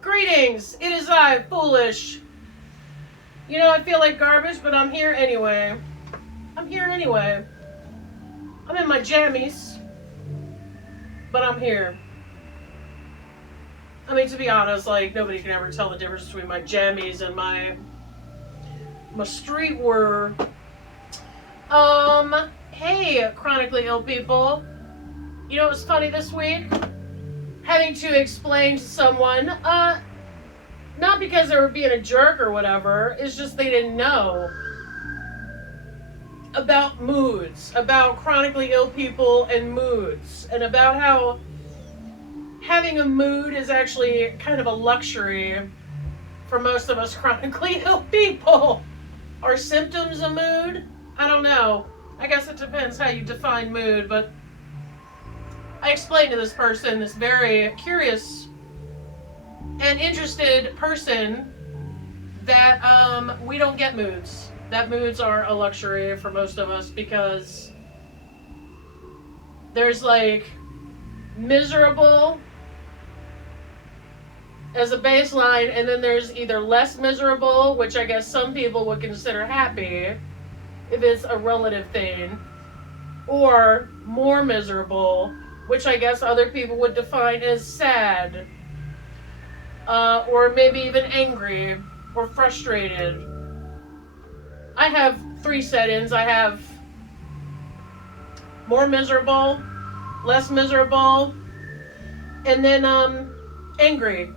Greetings, it is I, Foolish. You know, I feel like garbage, but I'm here anyway. I'm in my jammies, but I'm here. I mean, to be honest, like, nobody can ever tell the difference between my jammies and my streetwear. Hey, chronically ill people. You know what's funny this week? Having to explain to someone, not because they were being a jerk or whatever, it's just they didn't know about moods, about chronically ill people and moods, and about how having a mood is actually kind of a luxury for most of us chronically ill people. Are symptoms a mood? I don't know. I guess it depends how you define mood, but I explained to this person, this very curious and interested person, that we don't get moods. That moods are a luxury for most of us because there's like miserable as a baseline, and then there's either less miserable, which I guess some people would consider happy if it's a relative thing, or more miserable, which I guess other people would define as sad, or maybe even angry or frustrated. I have 3 settings. I have more miserable, less miserable, and then angry.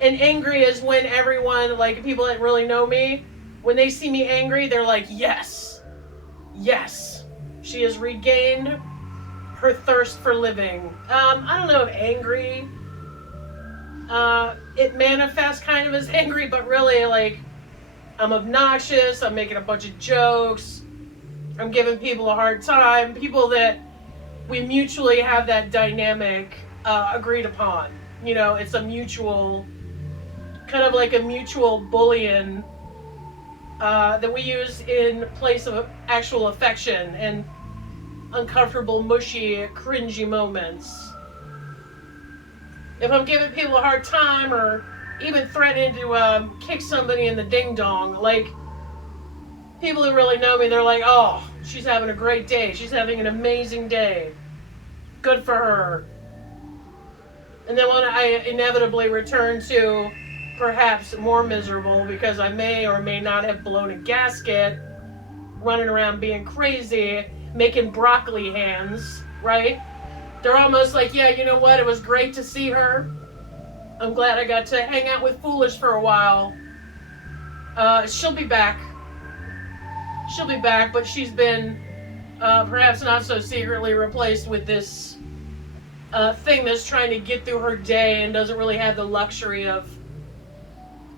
And angry is when everyone, like people that really know me, when they see me angry, they're like, yes, she has regained her thirst for living. I don't know if angry, it manifests kind of as angry, but really like I'm obnoxious, I'm making a bunch of jokes, I'm giving people a hard time, people that we mutually have that dynamic agreed upon. You know, it's a mutual, kind of like a mutual bullion that we use in place of actual affection and uncomfortable, mushy, cringy moments. If I'm giving people a hard time or even threatening to kick somebody in the ding-dong, like, people who really know me, they're like, oh, she's having a great day. She's having an amazing day. Good for her. And then when I inevitably return to perhaps more miserable because I may or may not have blown a gasket, running around being crazy, making broccoli hands, right? They're almost like, yeah, you know what? It was great to see her. I'm glad I got to hang out with Foolish for a while. She'll be back. But she's been perhaps not so secretly replaced with this thing that's trying to get through her day and doesn't really have the luxury of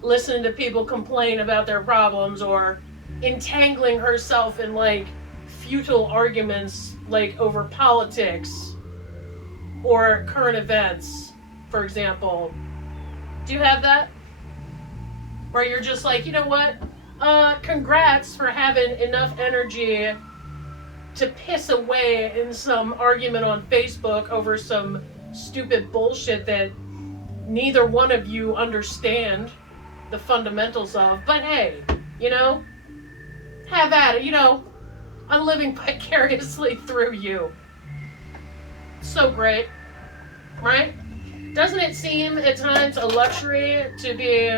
listening to people complain about their problems or entangling herself in like futile arguments like over politics or current events, for example. Do you have that? Where you're just like, you know what? Congrats for having enough energy to piss away in some argument on Facebook over some stupid bullshit that neither one of you understand the fundamentals of. But hey, you know, have at it. You know, I'm living vicariously through you. So great, right? Doesn't it seem at times a luxury to be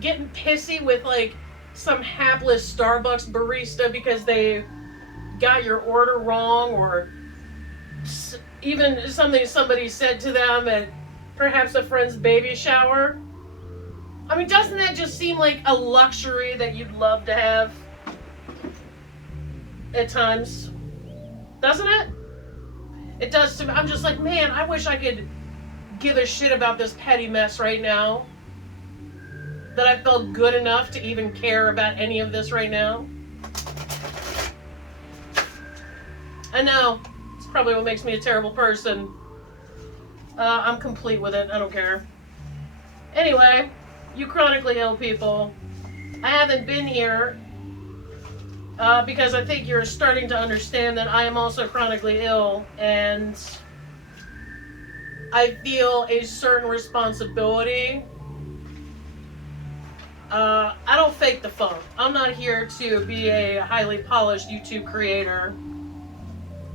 getting pissy with like some hapless Starbucks barista because they got your order wrong, or even something somebody said to them at perhaps a friend's baby shower? I mean, doesn't that just seem like a luxury that you'd love to have at times? Doesn't it? It does to me. I'm just like, man, I wish I could give a shit about this petty mess right now. That I felt good enough to even care about any of this right now. I know. It's probably what makes me a terrible person. I'm complete with it. I don't care. Anyway, you chronically ill people, I haven't been here because I think you're starting to understand that I am also chronically ill, and I feel a certain responsibility. I don't fake the funk. I'm not here to be a highly polished YouTube creator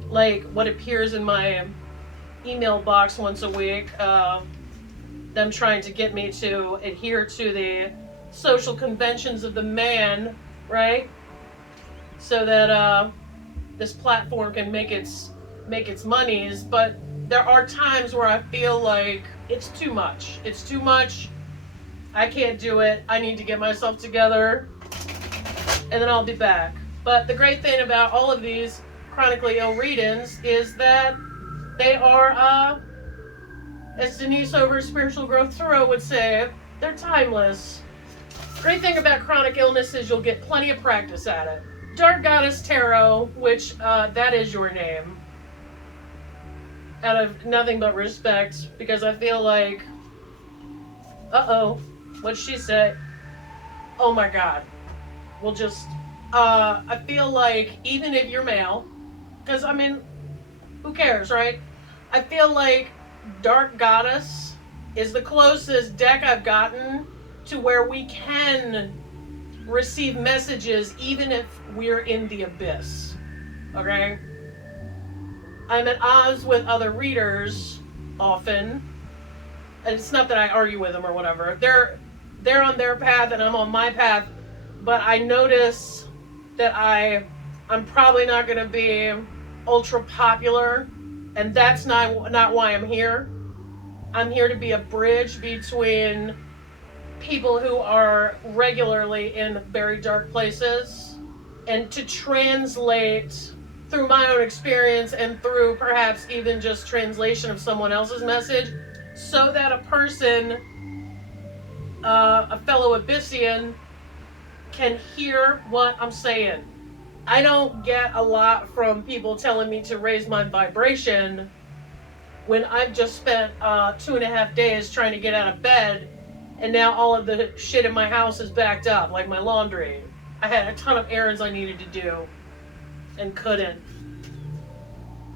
like what appears in my email box once a week. Them trying to get me to adhere to the social conventions of the man, right? So that this platform can make its monies. But there are times where I feel like it's too much. It's too much. I can't do it. I need to get myself together, and then I'll be back. But the great thing about all of these chronically ill readings is that they are, as Denise over Spiritual Growth Tarot would say, they're timeless. Great thing about chronic illness is you'll get plenty of practice at it. Dark Goddess Tarot, which that is your name, out of nothing but respect, because I feel like, what'd she say? Oh my God. We'll just, I feel like even if you're male, because I mean, who cares, right? I feel like Dark Goddess is the closest deck I've gotten to where we can receive messages even if we're in the abyss, okay? I'm at odds with other readers often, and it's not that I argue with them or whatever. They're on their path and I'm on my path, but I notice that I'm probably not going to be ultra popular, and that's not why I'm here. I'm here to be a bridge between people who are regularly in very dark places, and to translate through my own experience and through perhaps even just translation of someone else's message, so that a person, a fellow Abyssian, can hear what I'm saying. I don't get a lot from people telling me to raise my vibration when I've just spent 2.5 days trying to get out of bed, and now all of the shit in my house is backed up, like my laundry. I had a ton of errands I needed to do and couldn't.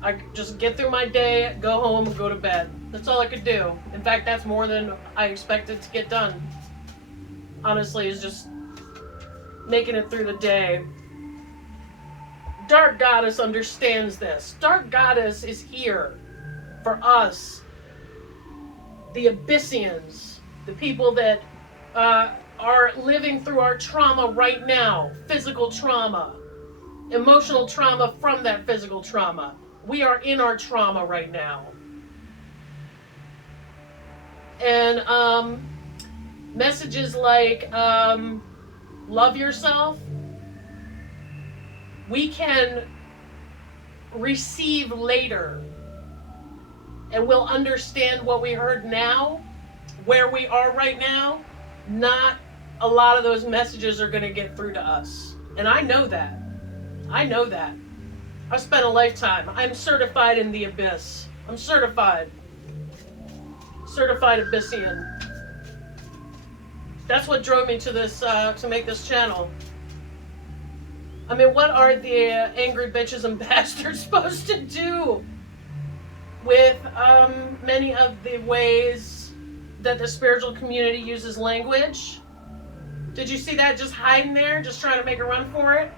I could just get through my day, go home, and go to bed. That's all I could do. In fact, that's more than I expected to get done. Honestly, is just making it through the day. Dark Goddess understands this. Dark Goddess is here for us, the Abyssians, the people that are living through our trauma right now, physical trauma, emotional trauma from that physical trauma. We are in our trauma right now. And messages like love yourself, we can receive later, and we'll understand what we heard now, where we are right now. Not a lot of those messages are going to get through to us. And I know that. I know that. I've spent a lifetime. I'm certified in the abyss. I'm certified. Certified Abyssian. That's what drove me to this, to make this channel. I mean, what are the angry bitches and bastards supposed to do with many of the ways that the spiritual community uses language? Did you see that just hiding there, just trying to make a run for it?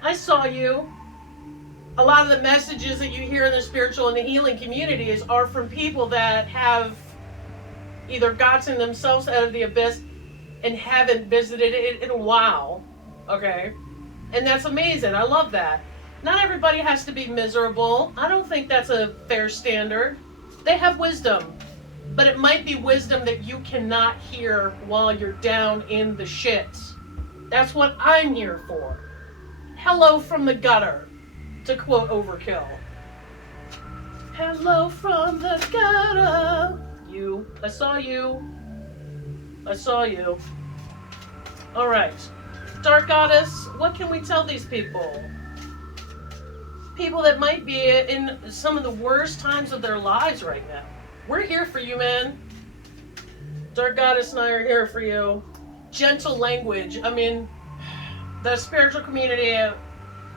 I saw you. A lot of the messages that you hear in the spiritual and the healing communities are from people that have either gotten themselves out of the abyss and haven't visited it in a while. Okay? And that's amazing. I love that. Not everybody has to be miserable. I don't think that's a fair standard. They have wisdom. But it might be wisdom that you cannot hear while you're down in the shit. That's what I'm here for. Hello from the gutter, to quote Overkill. Hello from the gutter. You. I saw you. I saw you. Alright. Dark Goddess, what can we tell these people? People that might be in some of the worst times of their lives right now. We're here for you, man. Dark Goddess and I are here for you. Gentle language. I mean, the spiritual community,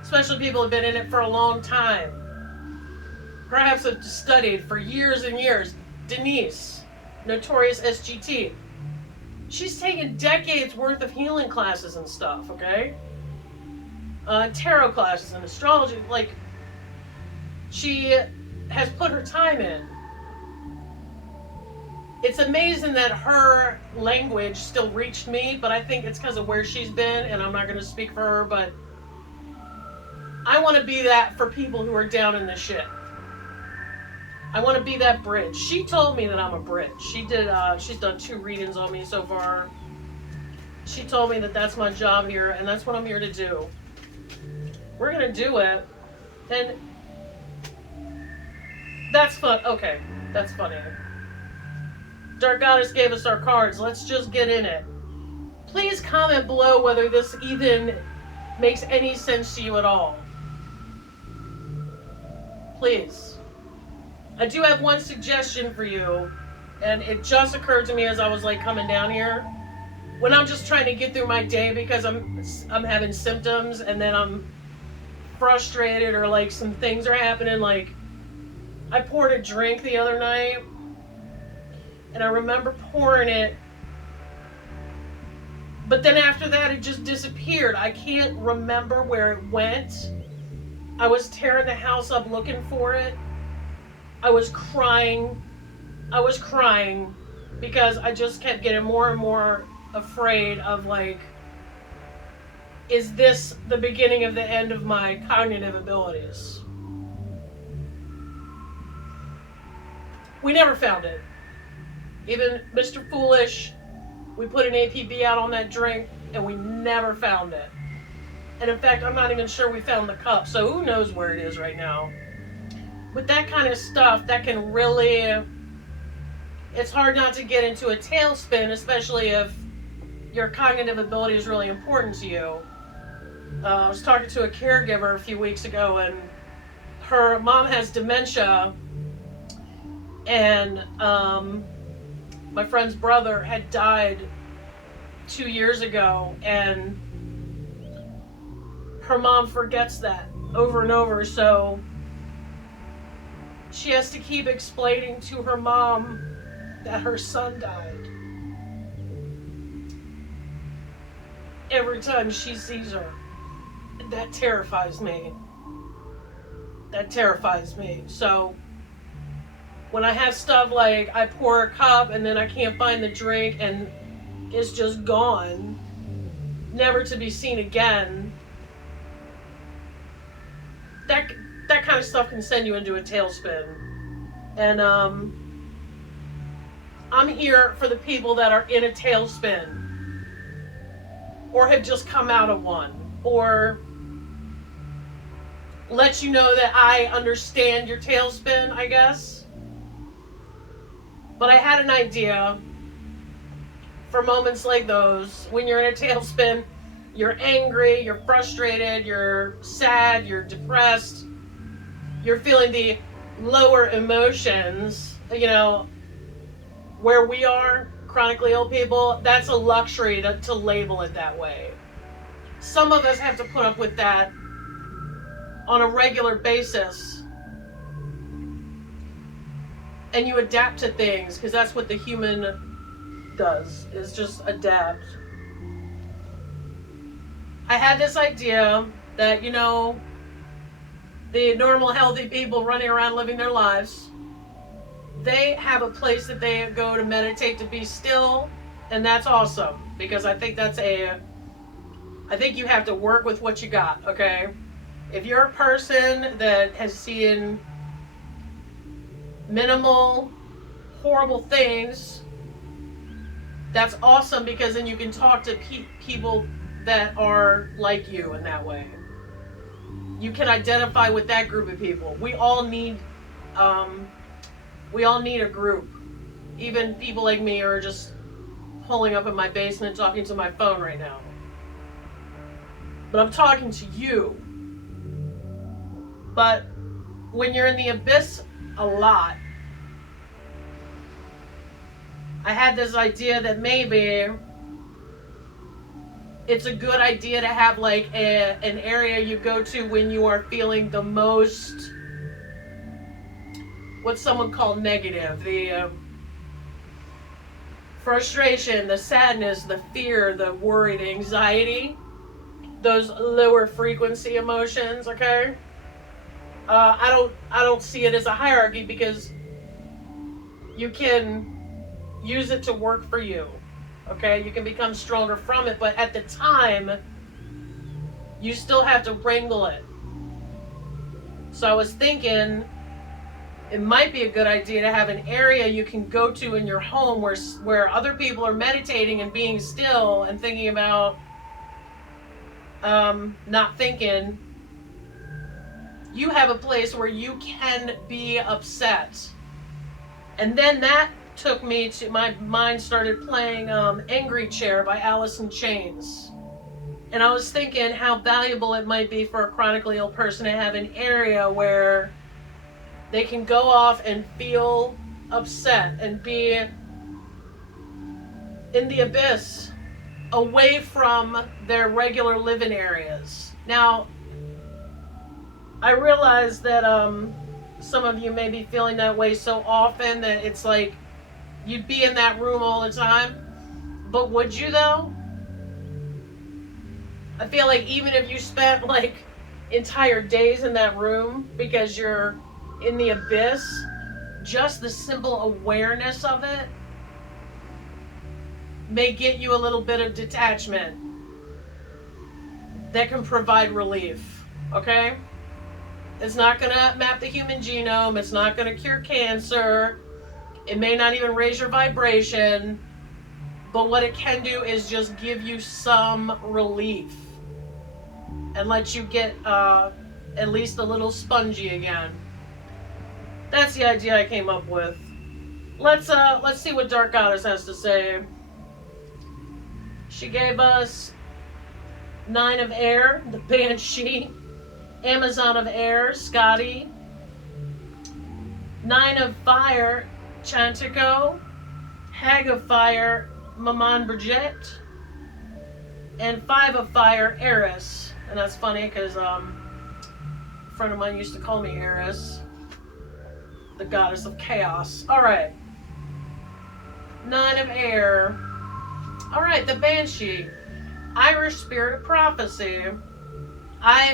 especially people who have been in it for a long time, perhaps have studied for years and years, Denise, Notorious SGT. She's taken decades worth of healing classes and stuff, okay? Tarot classes and astrology. Like, she has put her time in. It's amazing that her language still reached me, but I think it's because of where she's been, and I'm not going to speak for her, but I want to be that for people who are down in the shit. I want to be that bridge. She told me that I'm a bridge. She's done 2 readings on me so far. She told me that that's my job here, and that's what I'm here to do. We're going to do it, and that's fun. Okay, that's funny. Dark Goddess gave us our cards. Let's just get in it. Please comment below whether this even makes any sense to you at all. Please. I do have one suggestion for you, and it just occurred to me as I was like coming down here. When I'm just trying to get through my day because I'm having symptoms, and then I'm frustrated, or like some things are happening. Like, I poured a drink the other night, and I remember pouring it, but then after that it just disappeared. I can't remember where it went. I was tearing the house up looking for it. I was crying because I just kept getting more and more afraid of, like, is this the beginning of the end of my cognitive abilities? We never found it. Even Mr. Foolish, we put an APB out on that drink, and we never found it. And in fact, I'm not even sure we found the cup, so who knows where it is right now. With that kind of stuff, that can really, it's hard not to get into a tailspin, especially if your cognitive ability is really important to you. I was talking to a caregiver a few weeks ago, and her mom has dementia, and my friend's brother had died 2 years ago, and her mom forgets that over and over, so she has to keep explaining to her mom that her son died every time she sees her. That terrifies me. So when I have stuff like I pour a cup and then I can't find the drink and it's just gone, never to be seen again, that kind of stuff can send you into a tailspin. And I'm here for the people that are in a tailspin, or have just come out of one, or let you know that I understand your tailspin, I guess. But I had an idea for moments like those, when you're in a tailspin, you're angry, you're frustrated, you're sad, you're depressed, you're feeling the lower emotions, you know, where we are, chronically ill people, that's a luxury to label it that way. Some of us have to put up with that on a regular basis. And you adapt to things, because that's what the human does, is just adapt. I had this idea that, you know, the normal, healthy people running around living their lives, they have a place that they go to meditate, to be still, and that's awesome, because I think I think you have to work with what you got, okay? If you're a person that has seen minimal, horrible things, that's awesome, because then you can talk to people that are like you in that way. You can identify with that group of people. We all need a group. Even people like me are just pulling up in my basement talking to my phone right now. But I'm talking to you. But when you're in the abyss a lot, I had this idea that maybe it's a good idea to have like an area you go to when you are feeling the most, what someone called negative, frustration, the sadness, the fear, the worry, the anxiety, those lower frequency emotions, okay? I don't see it as a hierarchy, because you can use it to work for you, okay? You can become stronger from it, but at the time, you still have to wrangle it. So I was thinking it might be a good idea to have an area you can go to in your home where other people are meditating and being still and thinking about not thinking. You have a place where you can be upset. And then that took me to, my mind started playing Angry Chair by Alice in Chains. And I was thinking how valuable it might be for a chronically ill person to have an area where they can go off and feel upset and be in the abyss, away from their regular living areas. Now, I realize that some of you may be feeling that way so often that it's like you'd be in that room all the time. But would you, though? I feel like even if you spent like entire days in that room because you're in the abyss, just the simple awareness of it may get you a little bit of detachment that can provide relief, okay? It's not going to map the human genome. It's not going to cure cancer. It may not even raise your vibration. But what it can do is just give you some relief and let you get at least a little spongy again. That's the idea I came up with. Let's see what Dark Goddess has to say. She gave us 9 of Air, the Banshee, Amazon of Air, Scotty, 9 of Fire, Chantico, Hag of Fire, Maman Bridget, and 5 of Fire, Eris. And that's funny because a friend of mine used to call me Eris, the goddess of chaos. All right. 9 of Air. All right, the Banshee, Irish spirit of prophecy.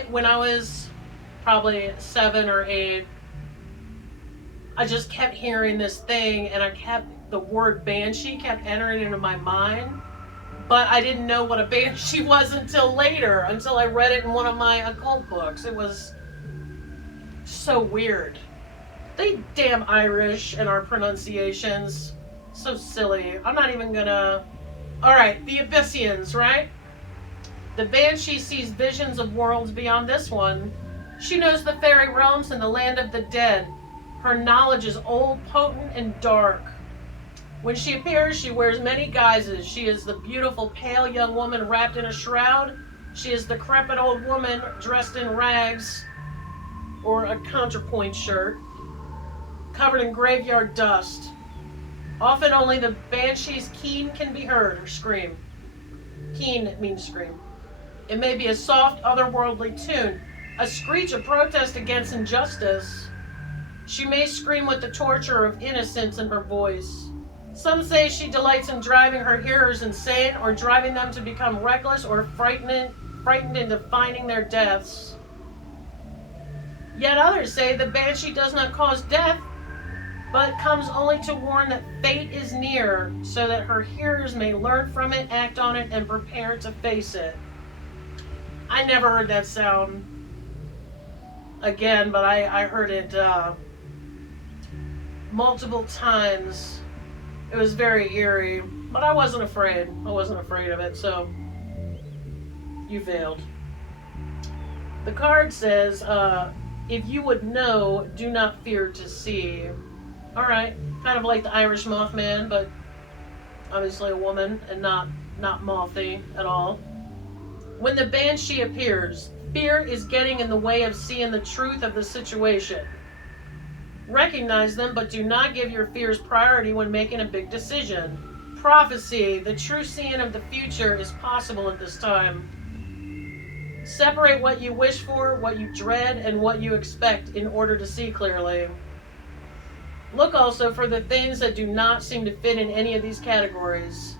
When I was probably 7 or 8, I just kept hearing this thing, and the word Banshee kept entering into my mind, but I didn't know what a Banshee was until later, until I read it in one of my occult books. It was so weird. They damn Irish and our pronunciations. So silly. I'm not even gonna... Alright, the Abyssians, right? The Banshee sees visions of worlds beyond this one. She knows the fairy realms and the land of the dead. Her knowledge is old, potent, and dark. When she appears, she wears many guises. She is the beautiful, pale young woman wrapped in a shroud. She is the decrepit old woman dressed in rags or a counterpoint shirt, covered in graveyard dust. Often only the Banshee's keen can be heard, or scream. Keen means scream. It may be a soft, otherworldly tune, a screech of protest against injustice. She may scream with the torture of innocence in her voice. Some say she delights in driving her hearers insane, or driving them to become reckless or frightened into finding their deaths. Yet others say the Banshee does not cause death, but comes only to warn that fate is near, so that her hearers may learn from it, act on it, and prepare to face it. I never heard that sound again, but I heard it multiple times. It was very eerie, but I wasn't afraid. I wasn't afraid of it, so you failed. The card says, if you would know, do not fear to see. Alright, kind of like the Irish Mothman, but obviously a woman and not mothy at all. When the Banshee appears, fear is getting in the way of seeing the truth of the situation. Recognize them, but do not give your fears priority when making a big decision. Prophecy, the true seeing of the future, is possible at this time. Separate what you wish for, what you dread, and what you expect in order to see clearly. Look also for the things that do not seem to fit in any of these categories.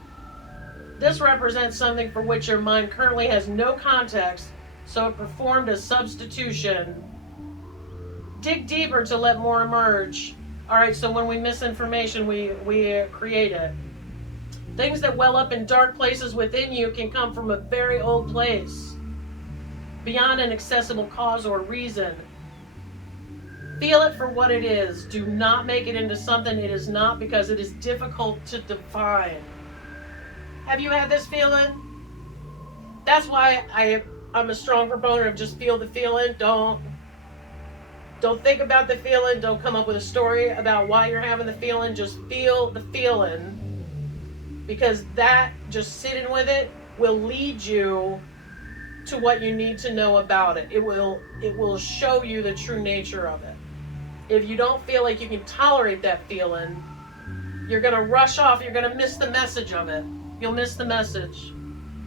This represents something for which your mind currently has no context, so it performed a substitution. Dig deeper to let more emerge. Alright, so when we miss information, we create it. Things that well up in dark places within you can come from a very old place, beyond an accessible cause or reason. Feel it for what it is. Do not make it into something it is not, because it is difficult to define. Have you had this feeling? That's why I'm a strong proponent of just feel the feeling. Don't think about the feeling. Don't come up with a story about why you're having the feeling. Just feel the feeling. Because that, just sitting with it, will lead you to what you need to know about it. It will show you the true nature of it. If you don't feel like you can tolerate that feeling, you're going to rush off. You're going to miss the message of it. You'll miss the message.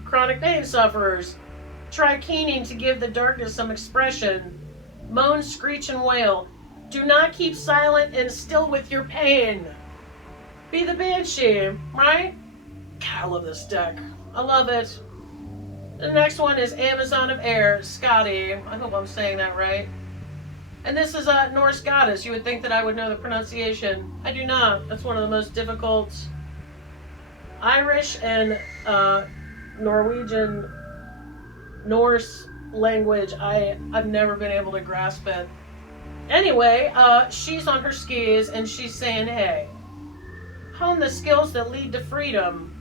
Chronic pain sufferers, try keening to give the darkness some expression. Moan, screech, and wail. Do not keep silent and still with your pain. Be the banshee, right? God, I love this deck. I love it. The next one is Amazon of Air, Scotty. I hope I'm saying that right. And this is a Norse goddess. You would think that I would know the pronunciation. I do not. That's one of the most difficult. Irish and Norwegian, Norse language. I've never been able to grasp it. Anyway, she's on her skis and she's saying, hey, hone the skills that lead to freedom.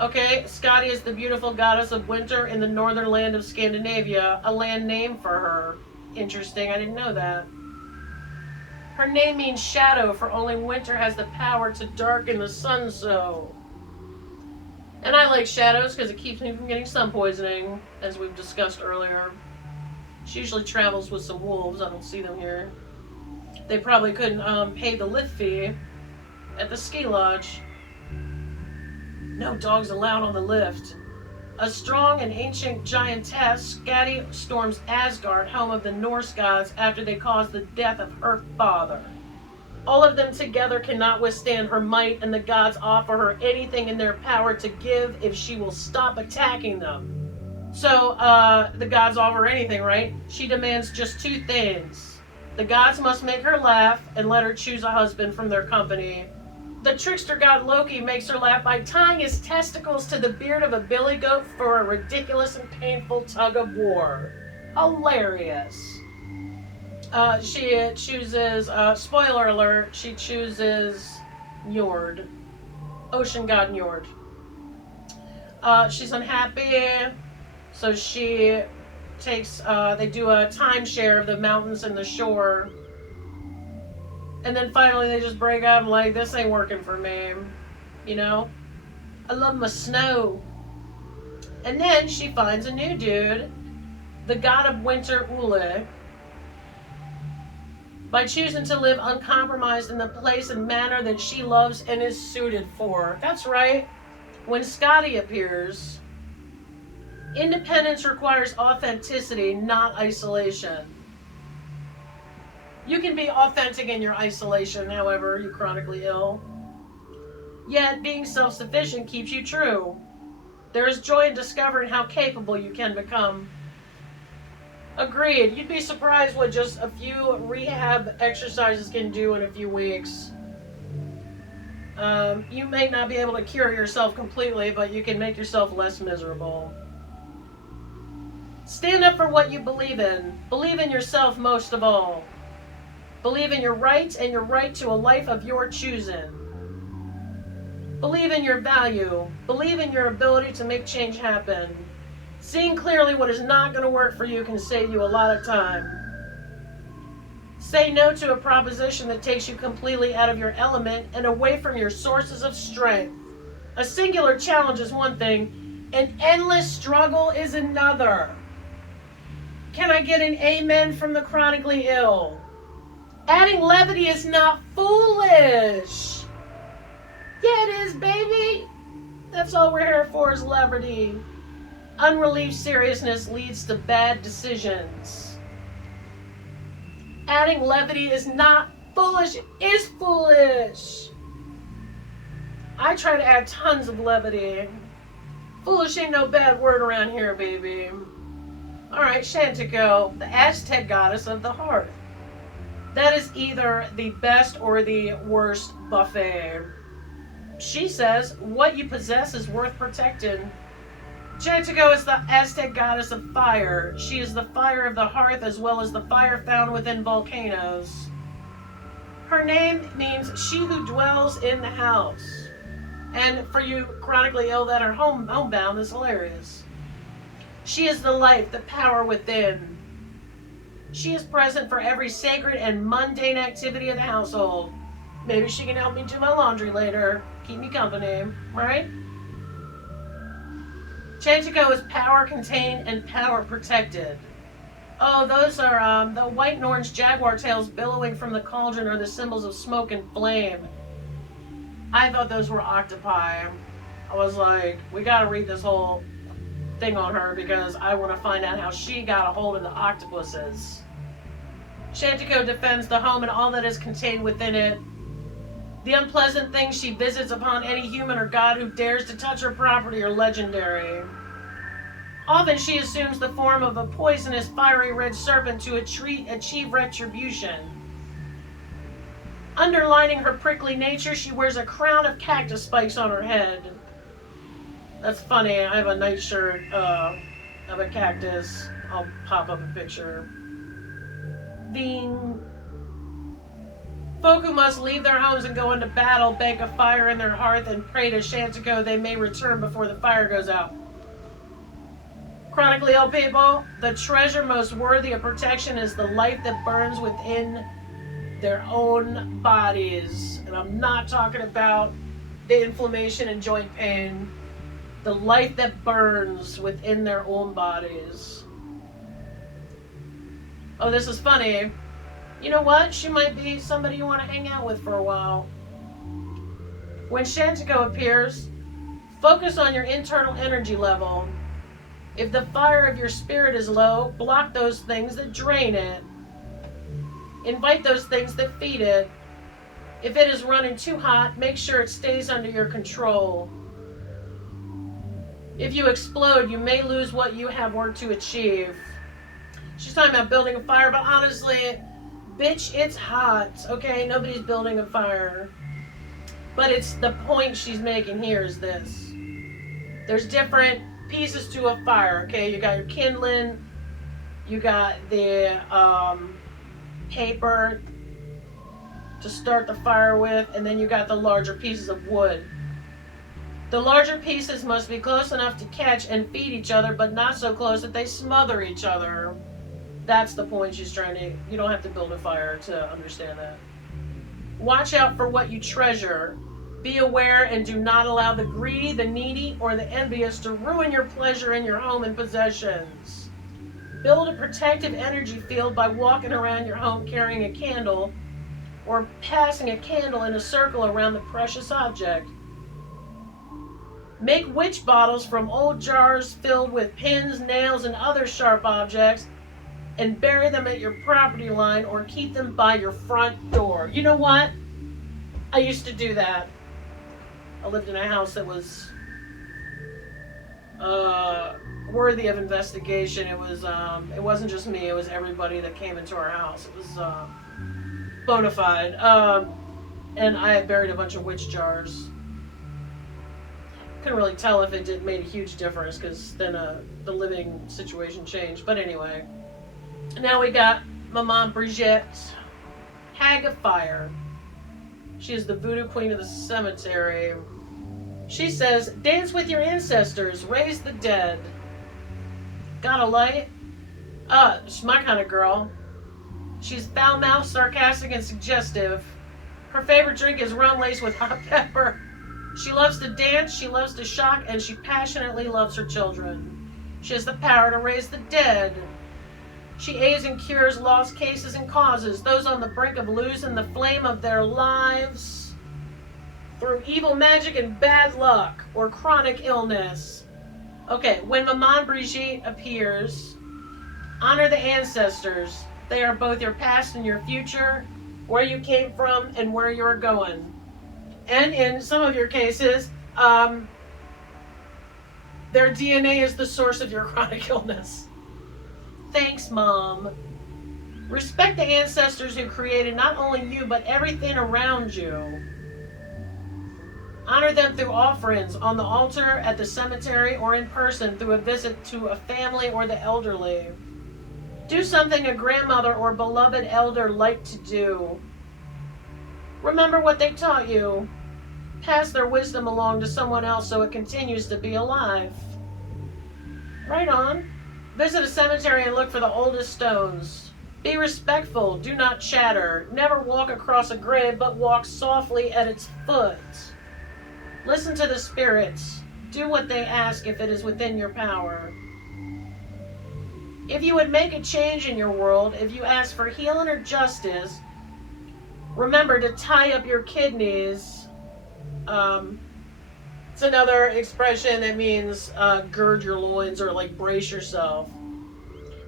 Okay, Scotty is the beautiful goddess of winter in the northern land of Scandinavia, a land named for her. Interesting, I didn't know that. Her name means shadow, for only winter has the power to darken the sun so. And I like shadows because it keeps me from getting sun poisoning, as we've discussed earlier. She usually travels with some wolves. I don't see them here. They probably couldn't pay the lift fee at the ski lodge. No dogs allowed on the lift. A strong and ancient giantess, Skadi storms Asgard, home of the Norse gods, after they caused the death of her father. All of them together cannot withstand her might, and the gods offer her anything in their power to give if she will stop attacking them. So, the gods offer anything, right? She demands just two things. The gods must make her laugh and let her choose a husband from their company. The trickster god Loki makes her laugh by tying his testicles to the beard of a billy goat for a ridiculous and painful tug of war. Hilarious. She chooses, spoiler alert, she chooses Njord. Ocean god Njord. She's unhappy, so she takes, they do a timeshare of the mountains and the shore. And then finally they just break up, like, this ain't working for me. You know? I love my snow. And then she finds a new dude, the god of winter, Ule. By choosing to live uncompromised in the place and manner that she loves and is suited for. That's right. When Scotty appears, independence requires authenticity, not isolation. You can be authentic in your isolation, however, you chronically ill. Yet, being self-sufficient keeps you true. There is joy in discovering how capable you can become. Agreed. You'd be surprised what just a few rehab exercises can do in a few weeks. You may not be able to cure yourself completely, but you can make yourself less miserable. Stand up for what you believe in. Believe in yourself most of all. Believe in your rights and your right to a life of your choosing. Believe in your value. Believe in your ability to make change happen. Seeing clearly what is not going to work for you can save you a lot of time. Say no to a proposition that takes you completely out of your element and away from your sources of strength. A singular challenge is one thing, an endless struggle is another. Can I get an amen from the chronically ill? Adding levity is not foolish. Yeah, it is, baby. That's all we're here for is levity. Unrelieved seriousness leads to bad decisions. Adding levity is not Foolish is foolish. I try to add tons of levity. Foolish ain't no bad word around here, baby. Alright, Shantico, the Aztec goddess of the hearth. That is either the best or the worst buffet. She says, what you possess is worth protecting. Shantico is the Aztec goddess of fire. She is the fire of the hearth as well as the fire found within volcanoes. Her name means she who dwells in the house. And for you chronically ill that are homebound, is hilarious. She is the life, the power within. She is present for every sacred and mundane activity of the household. Maybe she can help me do my laundry later. Keep me company, right? Shantico is power contained and power protected. Oh, those are the white and orange jaguar tails billowing from the cauldron are the symbols of smoke and flame. I thought those were octopi. I was like, we gotta read this whole thing on her because I want to find out how she got a hold of the octopuses. Shantico defends the home and all that is contained within it. The unpleasant things she visits upon any human or god who dares to touch her property are legendary. Often she assumes the form of a poisonous, fiery red serpent to achieve retribution. Underlining her prickly nature, she wears a crown of cactus spikes on her head. That's funny. I have a nightshirt of a cactus. I'll pop up a picture. The folk who must leave their homes and go into battle bake a fire in their hearth and pray to Shantico they may return before the fire goes out. Chronically ill people, the treasure most worthy of protection is the life that burns within their own bodies. And I'm not talking about the inflammation and joint pain. The life that burns within their own bodies. Oh, this is funny. You know what? She might be somebody you want to hang out with for a while. When Shantico appears, focus on your internal energy level. If the fire of your spirit is low, block those things that drain it. Invite those things that feed it. If it is running too hot, make sure it stays under your control. If you explode, you may lose what you have worked to achieve. She's talking about building a fire, but honestly, bitch, it's hot. Okay, nobody's building a fire. But it's the point she's making here is this. There's different pieces to a fire, okay? You got your kindling, you got the paper to start the fire with, and then you got the larger pieces of wood. The larger pieces must be close enough to catch and feed each other, but not so close that they smother each other. That's the point she's trying to... You don't have to build a fire to understand that. Watch out for what you treasure. Be aware and do not allow the greedy, the needy, or the envious to ruin your pleasure in your home and possessions. Build a protective energy field by walking around your home carrying a candle or passing a candle in a circle around the precious object. Make witch bottles from old jars filled with pins, nails, and other sharp objects and bury them at your property line or keep them by your front door. You know what? I used to do that. I lived in a house that was worthy of investigation. It wasn't just me, it was everybody that came into our house. It was bona fide. And I had buried a bunch of witch jars. Couldn't really tell if it made a huge difference because then the living situation changed. But anyway, now we got Maman Brigitte, Hag of Fire. She is the voodoo queen of the cemetery. She says, dance with your ancestors, raise the dead. Got a light? She's my kind of girl. She's foul-mouthed, sarcastic, and suggestive. Her favorite drink is rum laced with hot pepper. She loves to dance, she loves to shock, and she passionately loves her children. She has the power to raise the dead. She aids and cures lost cases and causes, those on the brink of losing the flame of their lives through evil magic and bad luck or chronic illness. Okay, when Maman Brigitte appears, honor the ancestors. They are both your past and your future, where you came from, and where you're going. And in some of your cases, their DNA is the source of your chronic illness. Thanks, Mom. Respect the ancestors who created not only you, but everything around you. Honor them through offerings on the altar, at the cemetery, or in person through a visit to a family or the elderly. Do something a grandmother or beloved elder liked to do. Remember what they taught you. Pass their wisdom along to someone else so it continues to be alive. Right on. Visit a cemetery and look for the oldest stones. Be respectful. Do not chatter. Never walk across a grave, but walk softly at its foot. Listen to the spirits. Do what they ask if it is within your power. If you would make a change in your world, if you ask for healing or justice, remember to tie up your kidneys. It's another expression that means gird your loins or like brace yourself.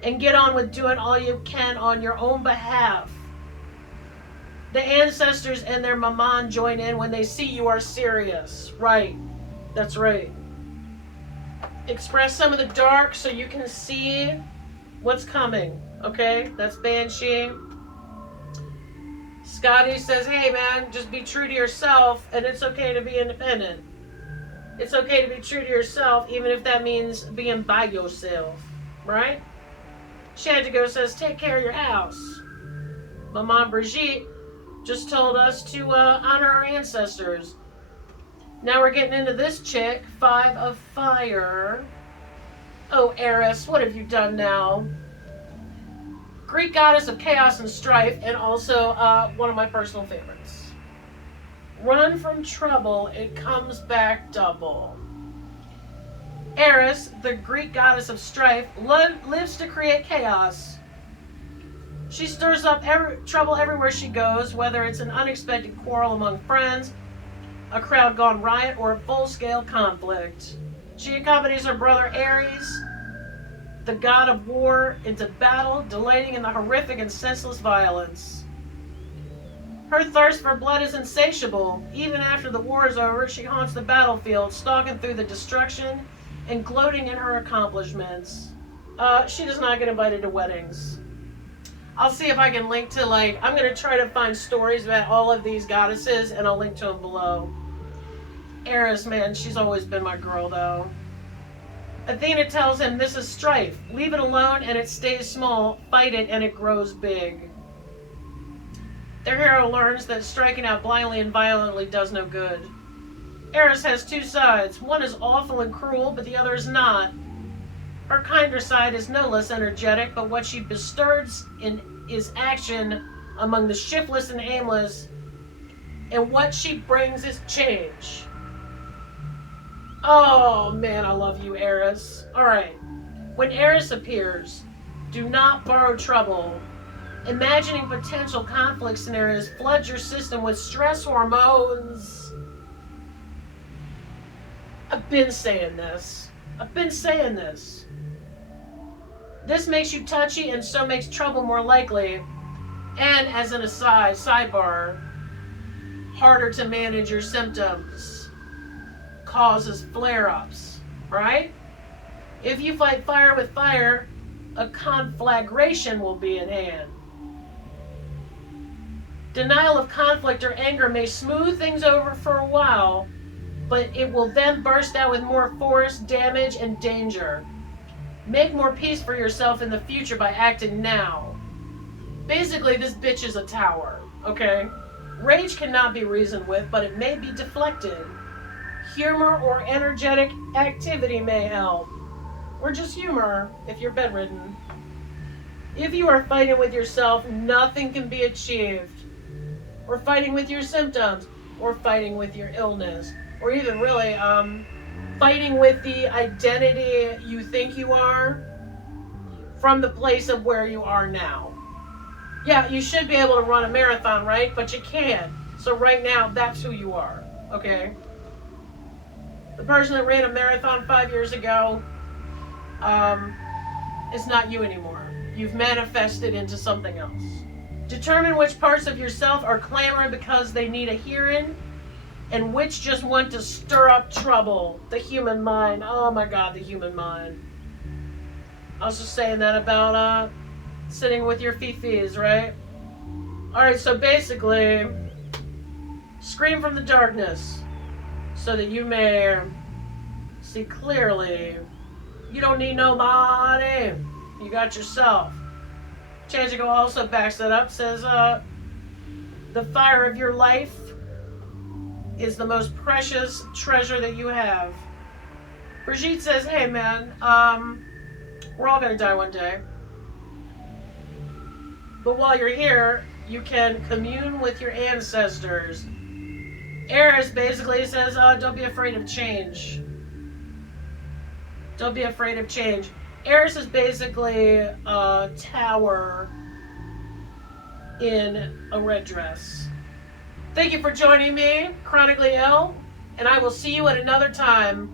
And get on with doing all you can on your own behalf. The ancestors and their maman join in when they see you are serious. Right. That's right. Express some of the dark so you can see what's coming. Okay? That's Banshee. Scotty says, hey man, just be true to yourself, and it's okay to be independent. It's okay to be true to yourself, even if that means being by yourself. Right? Shantigo says, take care of your house. Maman Brigitte just told us to honor our ancestors. Now we're getting into this chick, 5 of Fire. Oh, Eris, what have you done now? Greek goddess of chaos and strife, and also one of my personal favorites. Run from trouble, it comes back double. Eris, the Greek goddess of strife, lives to create chaos. She stirs up trouble everywhere she goes, whether it's an unexpected quarrel among friends, a crowd gone riot, or a full-scale conflict. She accompanies her brother Ares, the god of war, into battle, delighting in the horrific and senseless violence. Her thirst for blood is insatiable. Even after the war is over, she haunts the battlefield, stalking through the destruction and gloating in her accomplishments. She does not get invited to weddings. I'll see if I can link to, I'm going to try to find stories about all of these goddesses, and I'll link to them below. Eris, man, she's always been my girl, though. Athena tells him, this is strife. Leave it alone and it stays small. Fight it and it grows big. Their hero learns that striking out blindly and violently does no good. Eris has two sides. One is awful and cruel, but the other is not. Her kinder side is no less energetic, but what she bestirs in is action among the shiftless and aimless, and what she brings is change. Oh man, I love you, Eris. Alright, when Eris appears, do not borrow trouble. Imagining potential conflict scenarios floods your system with stress hormones. I've been saying this. This makes you touchy and so makes trouble more likely. And as an aside, sidebar, harder to manage your symptoms. Causes flare-ups, right? If you fight fire with fire, a conflagration will be at hand. Denial of conflict or anger may smooth things over for a while, but it will then burst out with more force, damage, and danger. Make more peace for yourself in the future by acting now. Basically, this bitch is a tower, okay? Rage cannot be reasoned with, but it may be deflected. Humor or energetic activity may help. Or just humor, if you're bedridden. If you are fighting with yourself, nothing can be achieved. Or fighting with your symptoms, or fighting with your illness, or even really, fighting with the identity you think you are from the place of where you are now. Yeah, you should be able to run a marathon, right? But you can't. So right now, that's who you are, okay? The person that ran a marathon 5 years ago is not you anymore. You've manifested into something else. Determine which parts of yourself are clamoring because they need a hearing, and which just want to stir up trouble. The human mind. Oh my God, the human mind. I was just saying that about sitting with your fifis, right? Alright, so basically, scream from the darkness so that you may see clearly. You don't need nobody. You got yourself. Chanchico also backs that up, says, the fire of your life is the most precious treasure that you have. Brigitte says, hey man, we're all gonna die one day. But while you're here, you can commune with your ancestors. Eris basically says, don't be afraid of change. Don't be afraid of change. Eris is basically a tower in a red dress. Thank you for joining me, Chronically Ill, and I will see you at another time.